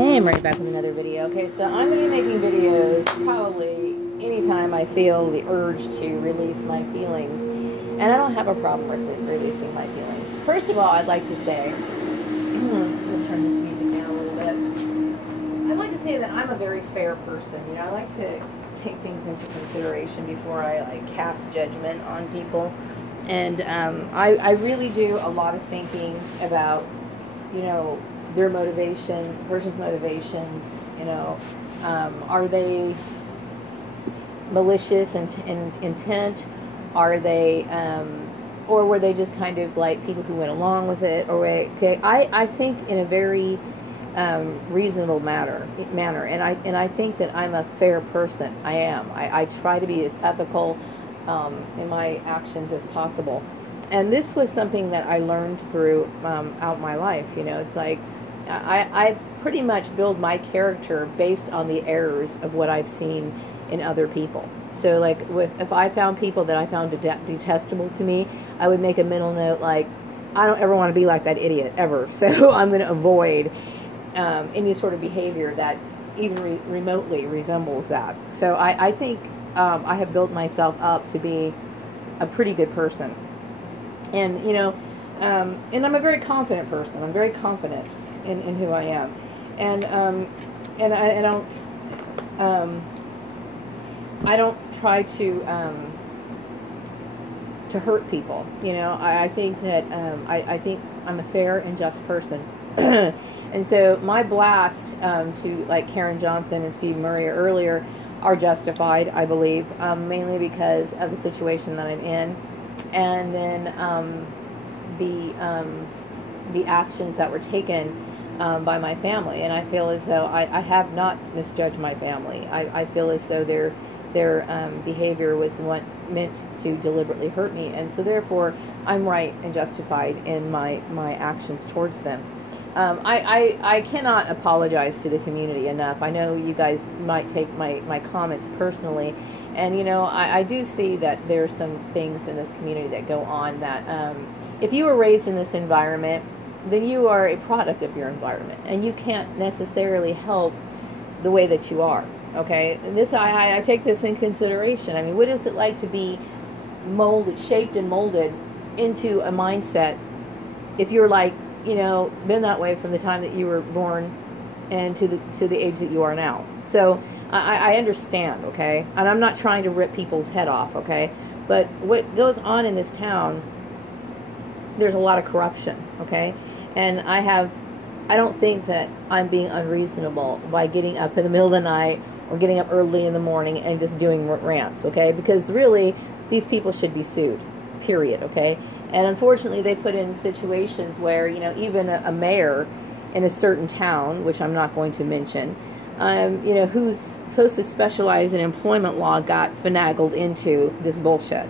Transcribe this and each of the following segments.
Hey, I'm right back with another video. Okay, so I'm going to be making videos probably anytime I feel the urge to release my feelings. And I don't have a problem with releasing my feelings. First of all, I'd like to say, I'm going to turn this music down a little bit. I'd like to say that I'm a very fair person. You know, I like to take things into consideration before I cast judgment on people. And I really do a lot of thinking about, you know, their motivations, a person's motivations, you know, are they malicious in intent? Are they, or were they just kind of like people who went along with it? Or I think in a very reasonable manner, and I think that I'm a fair person. I am. I try to be as ethical in my actions as possible. And this was something that I learned throughout my life. You know, it's like I've pretty much built my character based on the errors of what I've seen in other people. So, like, if I found people that I found detestable to me, I would make a mental note, like, I don't ever want to be like that idiot, ever. So I'm going to avoid any sort of behavior that even remotely resembles that. So I think I have built myself up to be a pretty good person. And, you know, and I'm a very confident person. I'm very confident in who I am. And I don't try to hurt people. You know, I think that I think I'm a fair and just person. And so my blast to like Karen Johnson and Steve Murray earlier are justified, I believe, mainly because of the situation that I'm in, and then the actions that were taken by my family. And I feel as though I have not misjudged my family. I feel as though their behavior was meant to deliberately hurt me, and so therefore I'm right and justified in my actions towards them. I cannot apologize to the community enough. I know you guys might take my comments personally, and you know, I do see that there's some things in this community that go on that if you were raised in this environment, then you are a product of your environment, and you can't necessarily help the way that you are. Okay, and this I take this in consideration. I mean, what is it like to be shaped and molded into a mindset if you're like, you know, been that way from the time that you were born and to the age that you are now? So I understand, okay, and I'm not trying to rip people's head off, okay, but what goes on in this town, there's a lot of corruption, okay, and I don't think that I'm being unreasonable by getting up in the middle of the night or getting up early in the morning and just doing rants, okay? Because really, these people should be sued, period, okay? And unfortunately, they put in situations where, you know, even a mayor in a certain town, which I'm not going to mention, you know, who's supposed to specialize in employment law got finagled into this bullshit,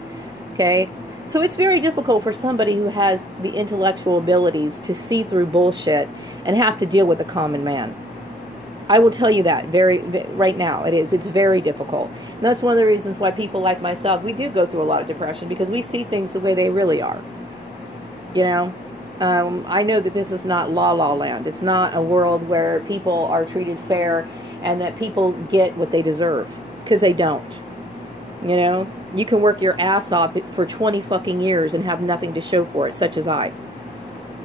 okay? So it's very difficult for somebody who has the intellectual abilities to see through bullshit and have to deal with the common man. I will tell you that right now it is. It's very difficult. And that's one of the reasons why people like myself, we do go through a lot of depression, because we see things the way they really are. You know, I know that this is not La La Land. It's not a world where people are treated fair and that people get what they deserve, because they don't. You know, you can work your ass off for 20 fucking years and have nothing to show for it, such as I.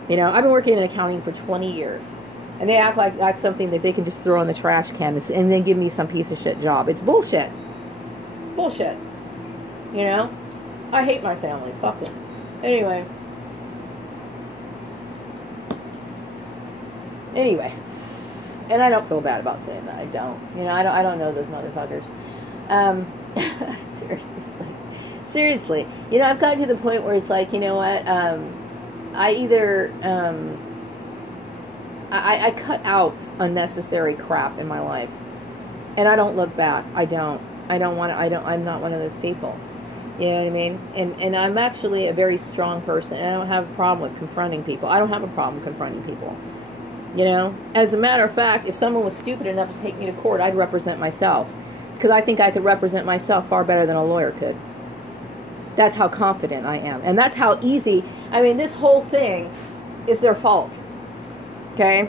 You know, I've been working in accounting for 20 years. And they act like that's something that they can just throw in the trash can and then give me some piece of shit job. It's bullshit. It's bullshit. You know? I hate my family. Fuck them. Anyway. And I don't feel bad about saying that. I don't. You know, I don't know those motherfuckers. Seriously. You know, I've gotten to the point where it's like, you know what? I either... I cut out unnecessary crap in my life, and I don't look back. I'm not one of those people. You know what I mean? And I'm actually a very strong person, and I don't have a problem with confronting people. I don't have a problem confronting people. You know? As a matter of fact, if someone was stupid enough to take me to court, I'd represent myself, because I think I could represent myself far better than a lawyer could. That's how confident I am. And that's how easy, I mean, this whole thing is their fault. Okay?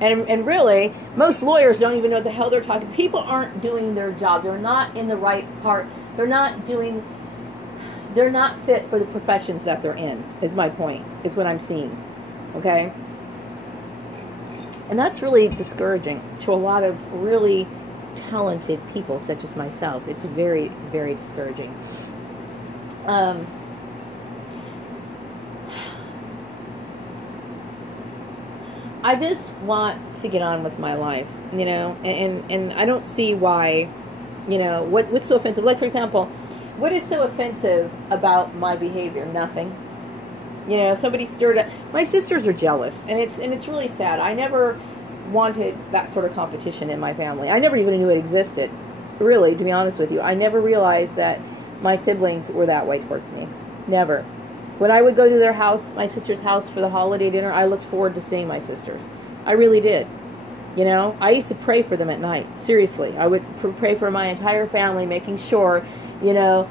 And really, most lawyers don't even know what the hell they're talking. People aren't doing their job. They're not in the right part. They're not fit for the professions that they're in, is my point, is what I'm seeing. Okay? And that's really discouraging to a lot of really talented people such as myself. It's very, very discouraging. I just want to get on with my life, you know, and I don't see why, you know, what's so offensive. Like, for example, what is so offensive about my behavior? Nothing. You know, somebody stirred up. My sisters are jealous, and it's really sad. I never wanted that sort of competition in my family. I never even knew it existed. Really, to be honest with you, I never realized that my siblings were that way towards me. Never. When I would go to their house, my sister's house, for the holiday dinner, I looked forward to seeing my sisters. I really did. You know, I used to pray for them at night. Seriously, I would pray for my entire family, making sure, you know,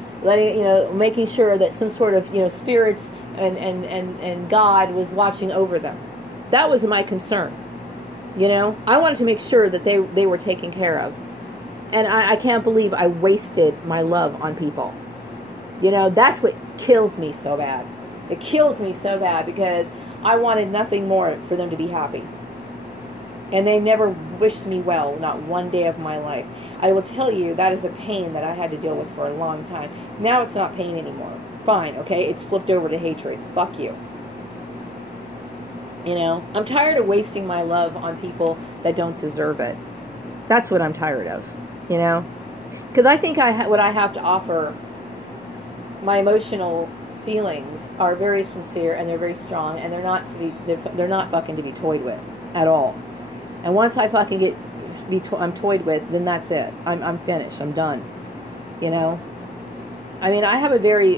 making sure that some sort of, you know, spirits and God was watching over them. That was my concern. You know, I wanted to make sure that they were taken care of. And I can't believe I wasted my love on people. You know, that's what kills me so bad. It kills me so bad because I wanted nothing more for them to be happy. And they never wished me well, not one day of my life. I will tell you, that is a pain that I had to deal with for a long time. Now it's not pain anymore. Fine, okay? It's flipped over to hatred. Fuck you. You know? I'm tired of wasting my love on people that don't deserve it. That's what I'm tired of. You know? Because I think what I have to offer, my emotional feelings are very sincere and they're very strong, and they're not fucking to be toyed with at all. And once I fucking I'm toyed with, then that's it. I'm finished. I'm done. You know? I mean, I have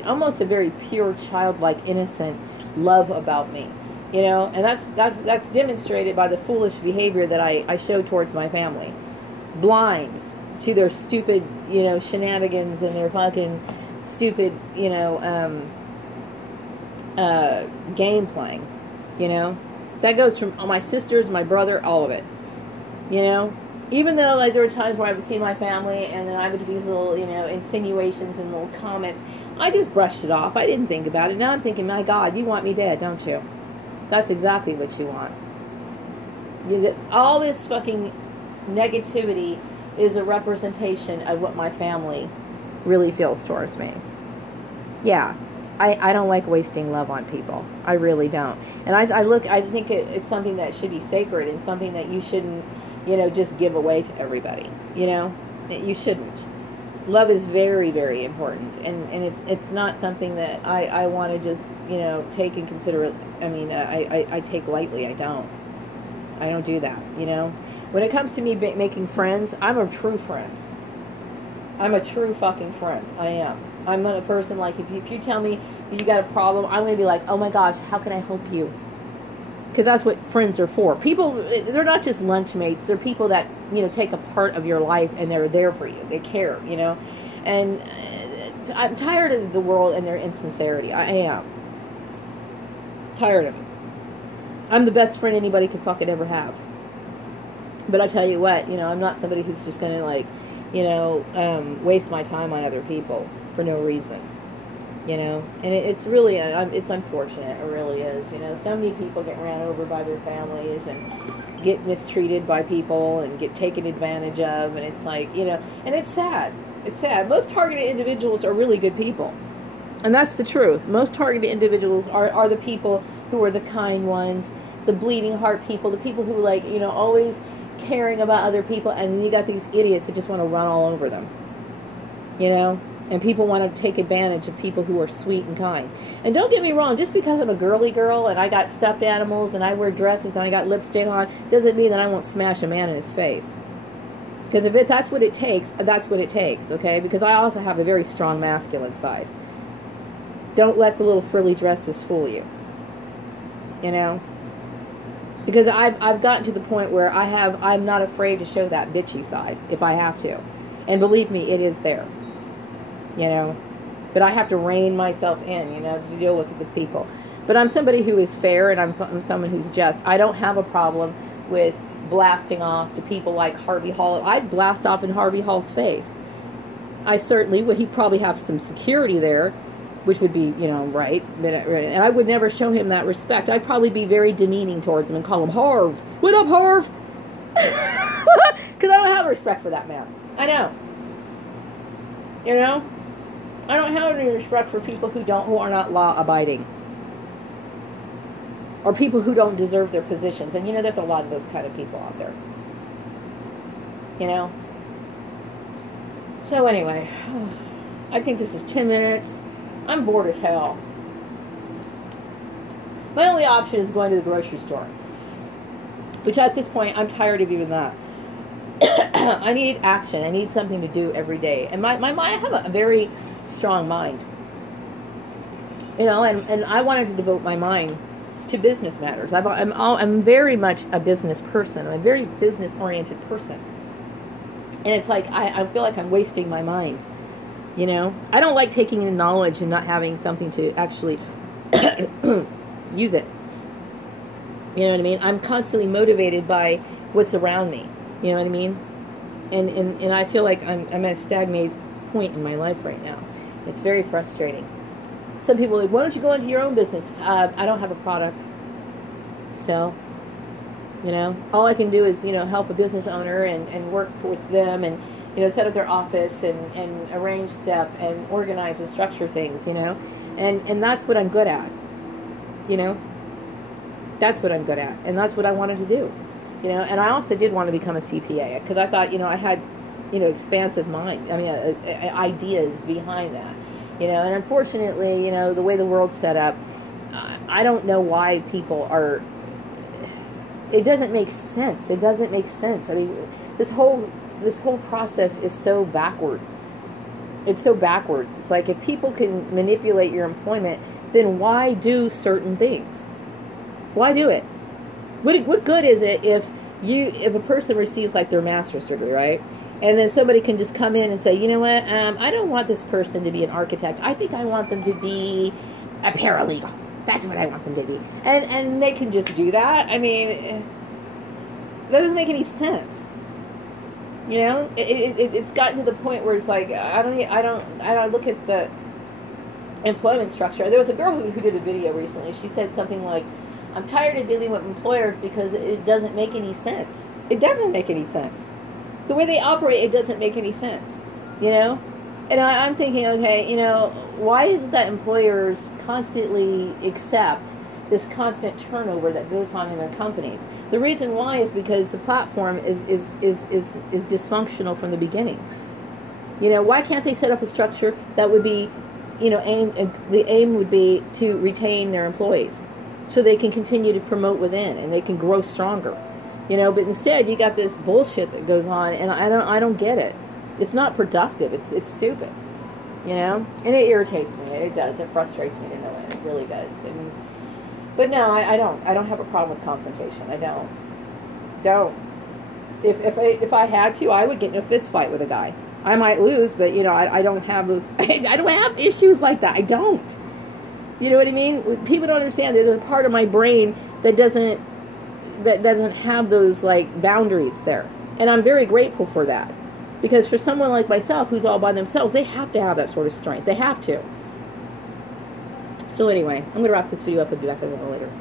almost a very pure, childlike, innocent love about me. You know? And that's demonstrated by the foolish behavior that I show towards my family. Blind to their stupid, you know, shenanigans and their fucking stupid, you know, game playing. You know? That goes from my sisters, my brother, all of it. You know? Even though, like, there were times where I would see my family and then I would get these little, you know, insinuations and little comments, I just brushed it off. I didn't think about it. Now I'm thinking, my God, you want me dead, don't you? That's exactly what you want. All this fucking negativity is a representation of what my family really feels towards me. Yeah. I don't like wasting love on people. I really don't. And I think it's something that should be sacred and something that you shouldn't, you know, just give away to everybody. You know? You shouldn't. Love is very, very important. And it's not something that I want to just, you know, take and consider. I mean, I take lightly. I don't do that, you know? When it comes to me making friends, I'm a true friend. I'm a true fucking friend. I am. I'm not a person, like, if you tell me that you got a problem, I'm going to be like, oh my gosh, how can I help you? Because that's what friends are for. People, they're not just lunch mates. They're people that, you know, take a part of your life and they're there for you. They care, you know? And I'm tired of the world and their insincerity. I am. Tired of it. I'm the best friend anybody could fucking ever have. But I tell you what, you know, I'm not somebody who's just going to, like, you know, waste my time on other people for no reason, you know. And it's really, it's unfortunate. It really is, you know. So many people get ran over by their families and get mistreated by people and get taken advantage of, and it's like, you know, and it's sad. It's sad. Most targeted individuals are really good people, and that's the truth. Most targeted individuals are the people who are the kind ones, the bleeding heart people, the people who, like, you know, always caring about other people, and then you got these idiots that just want to run all over them, you know. And people want to take advantage of people who are sweet and kind. And don't get me wrong, just because I'm a girly girl and I got stuffed animals and I wear dresses and I got lipstick on, doesn't mean that I won't smash a man in his face. Because if that's what it takes, that's what it takes, okay? Because I also have a very strong masculine side. Don't let the little frilly dresses fool you. You know? Because I've gotten to the point where I'm not afraid to show that bitchy side if I have to. And believe me, it is there. You know, but I have to rein myself in, you know, to deal with people. But I'm somebody who is fair, and I'm someone who's just. I don't have a problem with blasting off to people like Harvey Hall. I'd blast off in Harvey Hall's face. I certainly would. He'd probably have some security there, which would be, right. And I would never show him that respect. I'd probably be very demeaning towards him and call him Harv. What up, Harv? Because I don't have respect for that man. I know. I don't have any respect for people who are not law-abiding. Or people who don't deserve their positions. And, there's a lot of those kind of people out there. So, anyway. I think this is 10 minutes. I'm bored as hell. My only option is going to the grocery store. Which, at this point, I'm tired of even that. I need action. I need something to do every day. And my mind, I have a very strong mind. And I wanted to devote my mind to business matters. I'm very much a business person. I'm a very business-oriented person. And it's like, I feel like I'm wasting my mind. I don't like taking in knowledge and not having something to actually use it. You know what I mean? I'm constantly motivated by what's around me. You know what I mean? And I feel like I'm at a stagnated point in my life right now. It's very frustrating. Some people are like, why don't you go into your own business? I don't have a product. So, all I can do is, help a business owner and work with them and, set up their office and arrange stuff and organize and structure things, And that's what I'm good at. That's what I'm good at. And that's what I wanted to do. And I also did want to become a CPA because I thought, I had, expansive mind. I mean, ideas behind that, And unfortunately, the way the world's set up, I don't know why people are. It doesn't make sense. It doesn't make sense. I mean, this whole process is so backwards. It's so backwards. It's like if people can manipulate your employment, then why do certain things? Why do it? What good is it if a person receives like their master's degree, right? And then somebody can just come in and say, you know what, I don't want this person to be an architect. I think I want them to be a paralegal. That's what I want them to be. And they can just do that. I mean, that doesn't make any sense. It's gotten to the point where it's like I don't look at the employment structure. There was a girl who did a video recently. She said something like, I'm tired of dealing with employers because it doesn't make any sense. It doesn't make any sense. The way they operate, it doesn't make any sense. And I'm thinking, okay, why is it that employers constantly accept this constant turnover that goes on in their companies? The reason why is because the platform is dysfunctional from the beginning. Why can't they set up a structure that would be, the aim would be to retain their employees so they can continue to promote within and they can grow stronger. But instead you got this bullshit that goes on, and I don't get it. It's not productive. It's stupid. And it irritates me. It does. It frustrates me to no end. It really does. But no, I don't have a problem with confrontation. I don't. If I had to, I would get in a fist fight with a guy. I might lose, but I don't have those. I don't have issues like that. I don't. You know what I mean? People don't understand. There's a part of my brain that doesn't have those like boundaries there, and I'm very grateful for that. Because for someone like myself who's all by themselves, they have to have that sort of strength. They have to. So anyway, I'm going to wrap this video up and be back a little later.